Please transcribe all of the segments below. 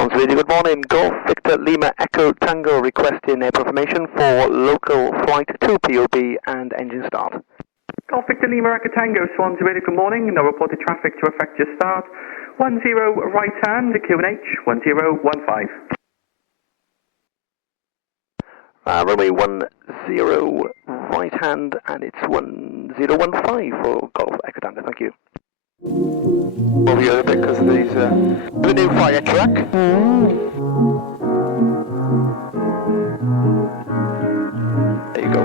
Response Radio, good morning. Golf Victor Lima Echo Tango requesting airport information for local flight 2 POB and engine start. Golf Victor Lima Echo Tango, Swansea Radio, good morning. No reported traffic to affect your start. 10 right hand, QNH 1015. Runway 10 right hand, and it's 1015 for Golf Echo Tango, thank you. Over here a bit because of these, the new fire truck. There you go.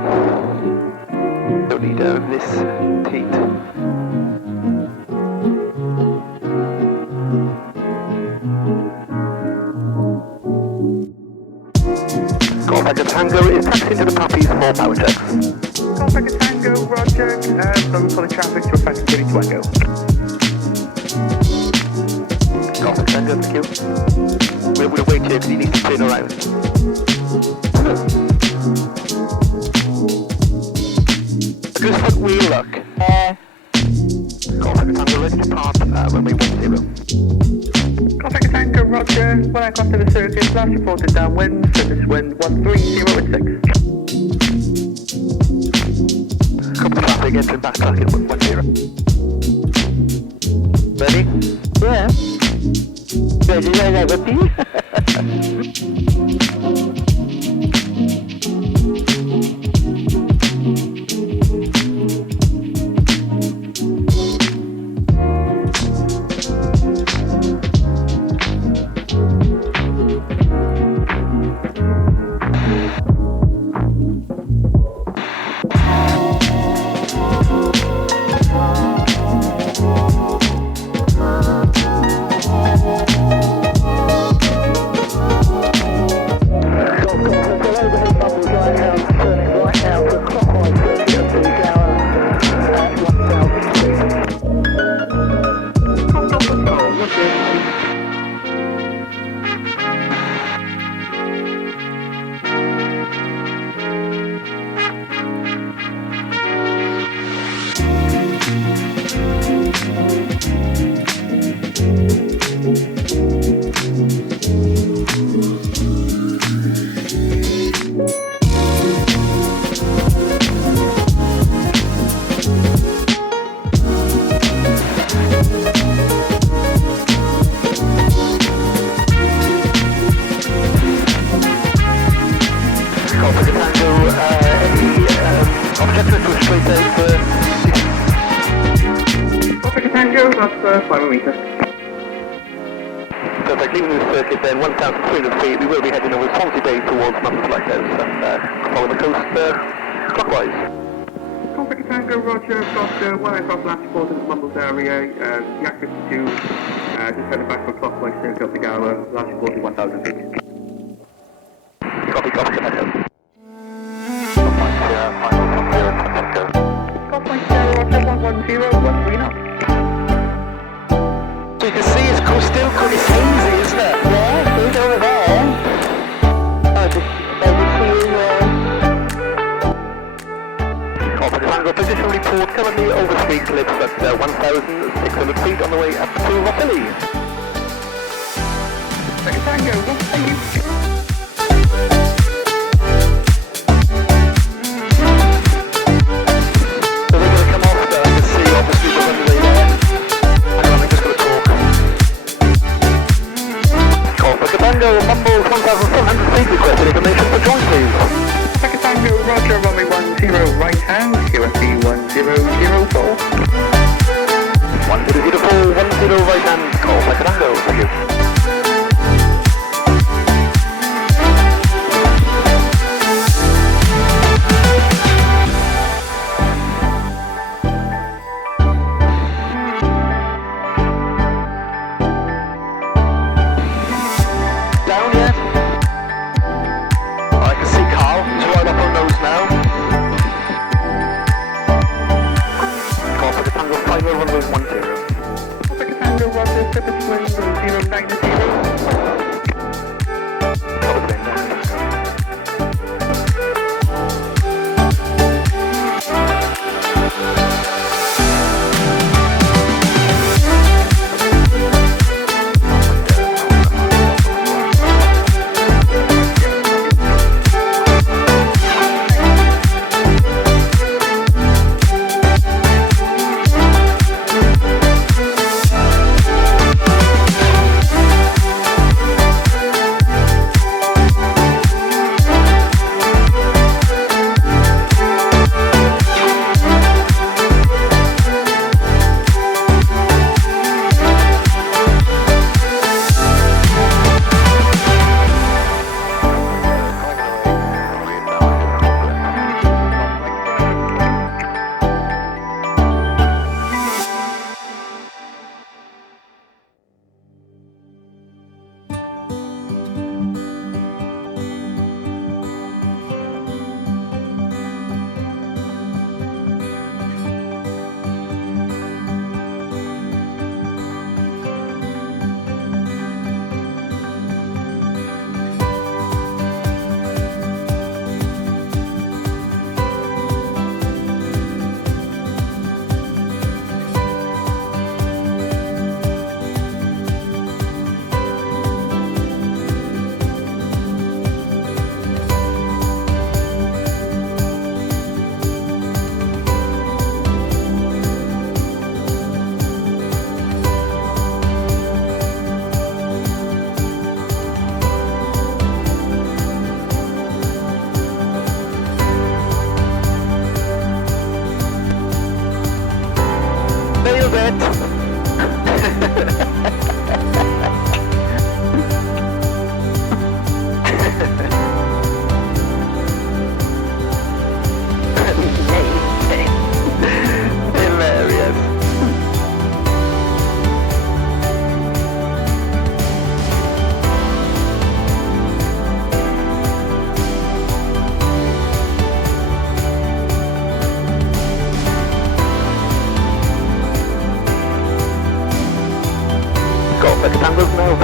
Don't need this heat. Golf Echo Tango is taxiing to the puppies for power checks. Golf Echo Tango, roger. No reported traffic to affect 32 Echo. Golf Echo Tango, thank you. We'll wait here because he needs to turn around. Good front wheel look. Golf Echo Tango ready to part runway 10. Golf Echo Tango, roger. When I cross to the circuit, last reported downwind, surface wind 130 at 6. Couple of traffic, entering back track in 10. Ready? Yeah. Ready, ready. Perfect, leaving the circuit then, 1,300 feet, we will be heading over Swansea Bay towards Mumbles Lighthouse and follow the coast clockwise. Golf Echo Tango, roger. Got when I cross last reported in the Mumbles area, Yak 52, just heading back for clockwise circuit up the Gower, last reported 1,000 feet. Copy, Echo. Golf Echo, roger, 110, 13 knots. So you can see it's still pretty hazy, isn't it? Yeah, it's over there. Oh, Golf Echo Tango, position report currently over speed clips at 1,600 feet on the way up to Rockilly. Echo Tango, what are you? Tango, Mumbles 1,400 feet, requested information for join please. Echo Tango, roger, runway 10 right hand, QFE 1004. 1004, 10 right hand, call Echo Tango, thank you.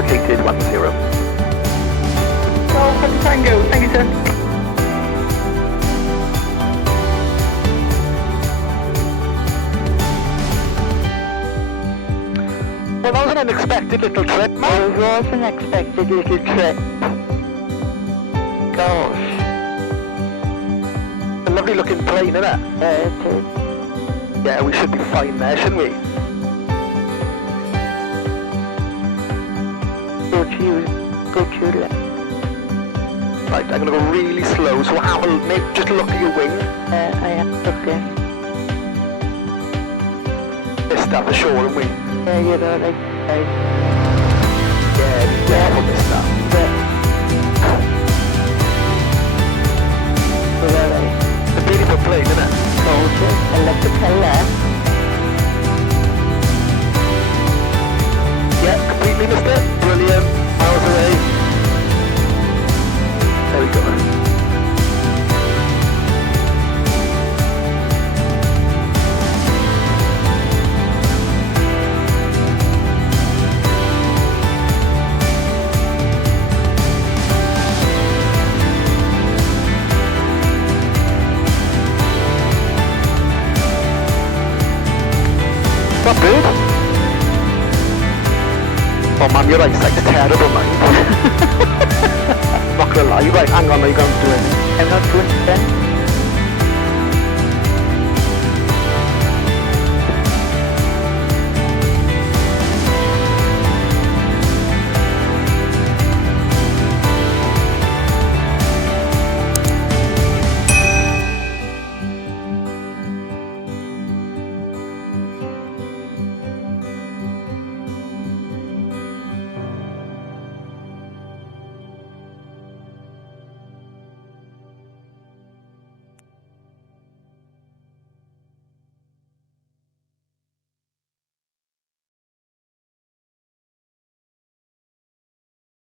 replicated 10. Golf and Tango, thank you, sir. Well, that was an unexpected little trip, man. It was an unexpected little trip. Gosh. A lovely looking plane, isn't it? It is. Yeah, we should be fine there, shouldn't we? Go to you. Go to your left. Right, I'm gonna go really slow, so have a just look at your wing. I am looking. Missed up the shore, haven't we? Yeah, you're all right. Yeah, be careful, missed up. You're all right. It's a beautiful plane, isn't it? Gorgeous. I love the colour. Yeah, completely missed it. Brilliant. Miles away. There we go. Not good. Oh man, your eyesight's terrible, man. Not gonna lie, right, hang on, are you going to do anything? I'm not doing anything.